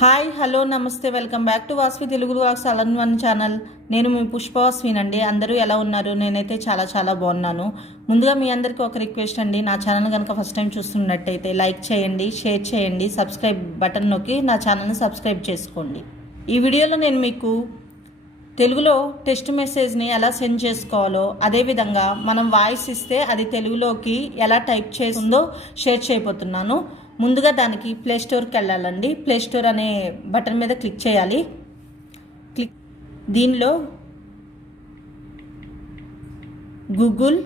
Hi hello నమస్తే welcome back to Vasvi Telugu vlogs all in one channel. నేను మీ పుష్పవాస్వినండి అందరూ ఎలా ఉన్నారు? నేనైతే చాలా చాలా బాగున్నాను. ముందుగా మీ అందరికీ ఒక రిక్వెస్ట్ అండి. నా ఛానల్ కనుక ఫస్ట్ టైం చూస్తున్నట్టయితే లైక్ చేయండి షేర్ చేయండి సబ్స్క్రైబ్ బటన్ నొక్కి నా ఛానల్ని సబ్స్క్రైబ్ చేసుకోండి. ఈ వీడియోలో నేను మీకు తెలుగులో టెక్స్ట్ మెసేజ్ని ఎలా సెండ్ చేసుకోవాలో అదేవిధంగా మనం వాయిస్ ఇస్తే అది తెలుగులోకి ఎలా టైప్ చేస్తుందో షేర్ చేయబోతున్నాను. ముందుగా దానికి ప్లే స్టోర్కి వెళ్ళాలండి. ప్లే స్టోర్ అనే బటన్ మీద క్లిక్ చేయాలి. క్లిక్ దీనిలో గూగుల్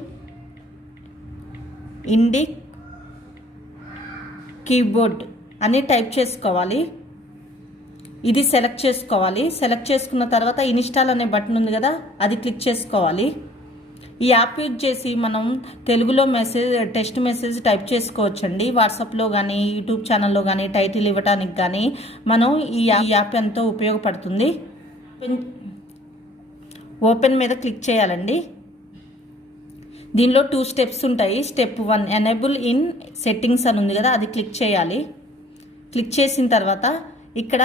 ఇండిక్ కీబోర్డ్ అని టైప్ చేసుకోవాలి. ఇది సెలెక్ట్ చేసుకోవాలి. సెలెక్ట్ చేసుకున్న తర్వాత ఇన్స్టాల్ అనే బటన్ ఉంది కదా అది క్లిక్ చేసుకోవాలి. ఈ యాప్ యూజ్ చేసి మనం తెలుగులో మెసేజ్ టెక్స్ట్ మెసేజ్ టైప్ చేసుకోవచ్చండి. వాట్సాప్లో కానీ యూట్యూబ్ ఛానల్లో కానీ టైటిల్ ఇవ్వడానికి కానీ మనం ఈ యాప్ ఎంతో ఉపయోగపడుతుంది. ఓపెన్ మీద క్లిక్ చేయాలండి. దీనిలో టూ స్టెప్స్ ఉంటాయి. Step one enable in settings అని ఉంది కదా అది క్లిక్ చేయాలి. క్లిక్ చేసిన తర్వాత ఇక్కడ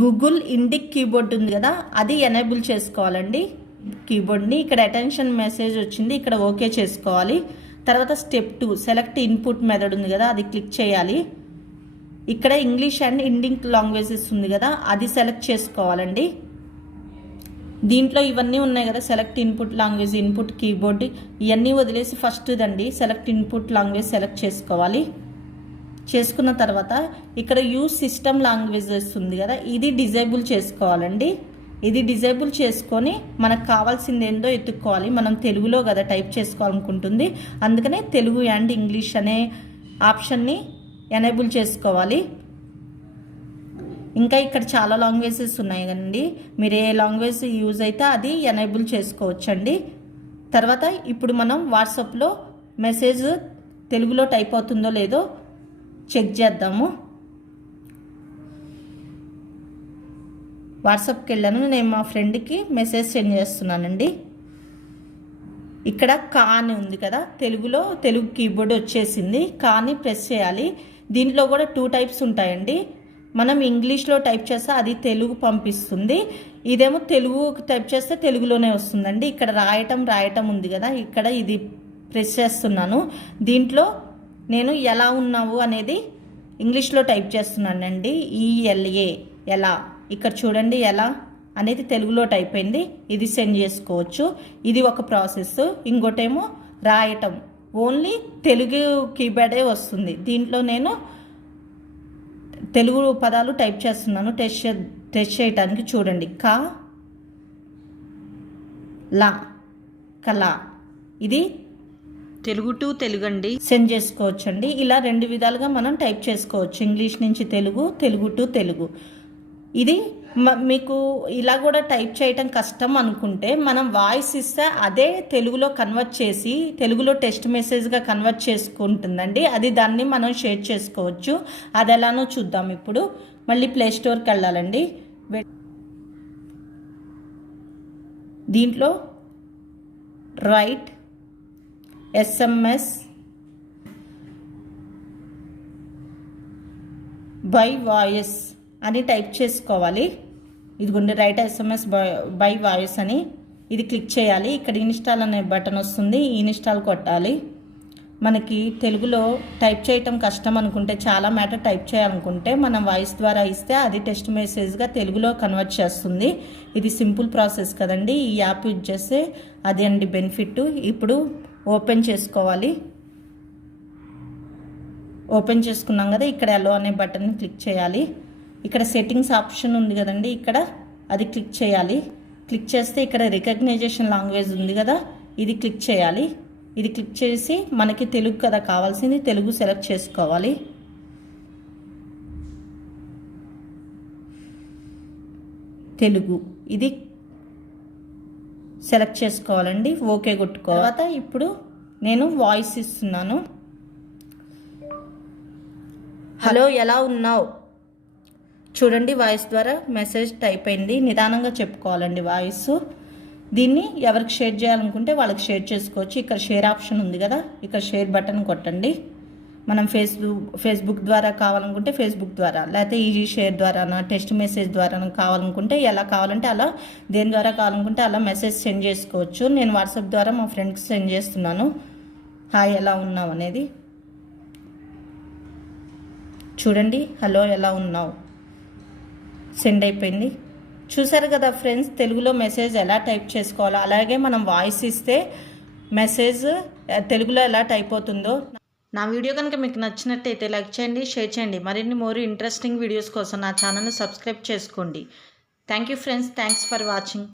గూగుల్ ఇండిక్ కీబోర్డ్ ఉంది కదా అది ఎనేబుల్ చేసుకోవాలండి. కీబోర్డ్ని ఇక్కడ అటెన్షన్ మెసేజ్ వచ్చింది ఇక్కడ ఓకే చేసుకోవాలి. తర్వాత step two select input method ఉంది కదా అది క్లిక్ చేయాలి. ఇక్కడ ఇంగ్లీష్ అండ్ ఇండిక్ లాంగ్వేజెస్ ఉంది కదా అది సెలెక్ట్ చేసుకోవాలండి. దీంట్లో ఇవన్నీ ఉన్నాయి కదా select input language input keyboard ఇవన్నీ వదిలేసి ఫస్ట్ దండి సెలెక్ట్ ఇన్పుట్ లాంగ్వేజ్ సెలెక్ట్ చేసుకోవాలి. చేసుకున్న తర్వాత ఇక్కడ యూజ్ సిస్టమ్ లాంగ్వేజెస్ ఉంది కదా ఇది డిజేబుల్ చేసుకోవాలండి. ఇది డిజేబుల్ చేసుకొని మనకు కావాల్సింది ఏందో ఎత్తుక్కోవాలి. మనం తెలుగులో కదా టైప్ చేసుకోవాలనుకుంటుంది. అందుకనే తెలుగు అండ్ ఇంగ్లీష్ అనే ఆప్షన్ని ఎనేబుల్ చేసుకోవాలి. ఇంకా ఇక్కడ చాలా లాంగ్వేజెస్ ఉన్నాయి కదండి. మీరు ఏ లాంగ్వేజ్ యూజ్ అయితే అది ఎనేబుల్ చేసుకోవచ్చండి. తర్వాత ఇప్పుడు మనం వాట్సాప్లో మెసేజ్ తెలుగులో టైప్ అవుతుందో లేదో చెక్ చేద్దాము. వాట్సాప్కి వెళ్ళాను. నేను మా ఫ్రెండ్కి మెసేజ్ సెండ్ చేస్తున్నానండి. ఇక్కడ కా అని ఉంది కదా తెలుగులో తెలుగు కీబోర్డ్ వచ్చేసింది. కాని ప్రెస్ చేయాలి. దీంట్లో కూడా టూ టైప్స్ ఉంటాయండి. మనం ఇంగ్లీష్లో టైప్ చేస్తే అది తెలుగు పంపిస్తుంది. ఇదేమో తెలుగు టైప్ చేస్తే తెలుగులోనే వస్తుందండి. ఇక్కడ రాయటం రాయటం ఉంది కదా ఇక్కడ ఇది ప్రెస్ చేస్తున్నాను. దీంట్లో నేను ఎలా ఉన్నావు అనేది ఇంగ్లీష్లో టైప్ చేస్తున్నానండి. ఈఎల్ఏ ఎలా? ఇక్కడ చూడండి ఎలా? అనేది తెలుగులో టైప్ అయింది. ఇది సెండ్ చేసుకోవచ్చు. ఇది ఒక ప్రాసెస్. ఇంకోటేమో రాయటం. ఓన్లీ తెలుగు కీప్యాడే వస్తుంది. దీంట్లో నేను తెలుగు పదాలు టైప్ చేస్తున్నాను. టెస్ట్ టెస్ట్ చేయడానికి చూడండి. కా లా కళ. ఇది తెలుగు టు తెలుగు అండి సెండ్ చేసుకోవచ్చు అండి ఇలా రెండు విధాలుగా మనం టైప్ చేసుకోవచ్చు. ఇంగ్లీష్ నుంచి తెలుగు తెలుగు టు తెలుగు. ఇది మ- మీకు ఇలా కూడా టైప్ చేయటం కష్టం అనుకుంటే మనం వాయిస్ ఇస్తే అదే తెలుగులో కన్వర్ట్ చేసి తెలుగులో టెక్స్ట్ మెసేజ్గా కన్వర్ట్ చేసుకుంటుందండి. అది దాన్ని మనం షేర్ చేసుకోవచ్చు. అది ఎలానో చూద్దాం ఇప్పుడు. మళ్ళీ ప్లే స్టోర్కి వెళ్ళాలండి. దీంట్లో రైట్ ఎస్ఎంఎస్ బై వాయిస్ అని టైప్ చేసుకోవాలి. ఇదిగోండి write SMS by by voice అని ఇది క్లిక్ చేయాలి. ఇక్కడ ఇన్స్టాల్ అనే బటన్ వస్తుంది ఈ ఇన్స్టాల్ కొట్టాలి. మనకి తెలుగులో టైప్ చేయటం కష్టం అనుకుంటే చాలా మ్యాటర్ టైప్ చేయాలనుకుంటే మనం వాయిస్ ద్వారా ఇస్తే అది టెక్స్ట్ మెసేజ్గా తెలుగులో కన్వర్ట్ చేస్తుంది. ఇది సింపుల్ ప్రాసెస్ కదండి. ఈ యాప్ యూజ్ చేస్తే అది అండి బెనిఫిట్ ఇప్పుడు ఓపెన్ చేసుకోవాలి. ఓపెన్ చేసుకున్నాం కదా ఇక్కడ ఎల్లో అనే బటన్ని క్లిక్ చేయాలి. ఇక్కడ సెట్టింగ్స్ ఆప్షన్ ఉంది కదండి ఇక్కడ అది క్లిక్ చేయాలి. క్లిక్ చేస్తే ఇక్కడ రికగ్నైజేషన్ లాంగ్వేజ్ ఉంది కదా ఇది క్లిక్ చేయాలి. ఇది క్లిక్ చేసి మనకి తెలుగు కదా కావాల్సింది తెలుగు సెలెక్ట్ చేసుకోవాలి. తెలుగు. ఇది సెలెక్ట్ చేసుకోవాలండి. ఓకే కొట్టుకో. తర్వాత ఇప్పుడు నేను వాయిస్ ఇస్తున్నాను. హలో ఎలా ఉన్నావు? చూడండి వాయిస్ ద్వారా మెసేజ్ టైప్ అయింది. నిదానంగా చెప్పుకోవాలండి వాయిస్. దీన్ని ఎవరికి షేర్ చేయాలనుకుంటే వాళ్ళకి షేర్ చేసుకోవచ్చు. ఇక్కడ షేర్ ఆప్షన్ ఉంది కదా ఇక్కడ షేర్ బటన్ కొట్టండి. మనం ఫేస్బుక్ ఫేస్బుక్ ద్వారా కావాలనుకుంటే ఫేస్బుక్ ద్వారా లేకపోతే ఈజీ షేర్ ద్వారా టెక్స్ట్ మెసేజ్ ద్వారా కావాలనుకుంటే ఎలా కావాలంటే అలా దేని ద్వారా కావాలనుకుంటే అలా మెసేజ్ సెండ్ చేసుకోవచ్చు. నేను వాట్సాప్ ద్వారా మా ఫ్రెండ్కి సెండ్ చేస్తున్నాను. హాయ్ ఎలా ఉన్నావు అనేది. చూడండి హలో ఎలా ఉన్నావు. సెండ్ అయిపోయింది. చూసారు కదా ఫ్రెండ్స్ తెలుగులో మెసేజ్ ఎలా టైప్ చేసుకోవాలో. అలాగే మనం వాయిస్ ఇస్తే మెసేజ్ తెలుగులో ఎలా టైప్ అవుతుందో. నా వీడియో కనుక మీకు నచ్చినట్టయితే లైక్ చేయండి షేర్ చేయండి. మరిన్ని మోర్ ఇంట్రెస్టింగ్ వీడియోస్ కోసం నా ఛానల్ని సబ్స్క్రైబ్ చేసుకోండి. Thank you friends thanks for watching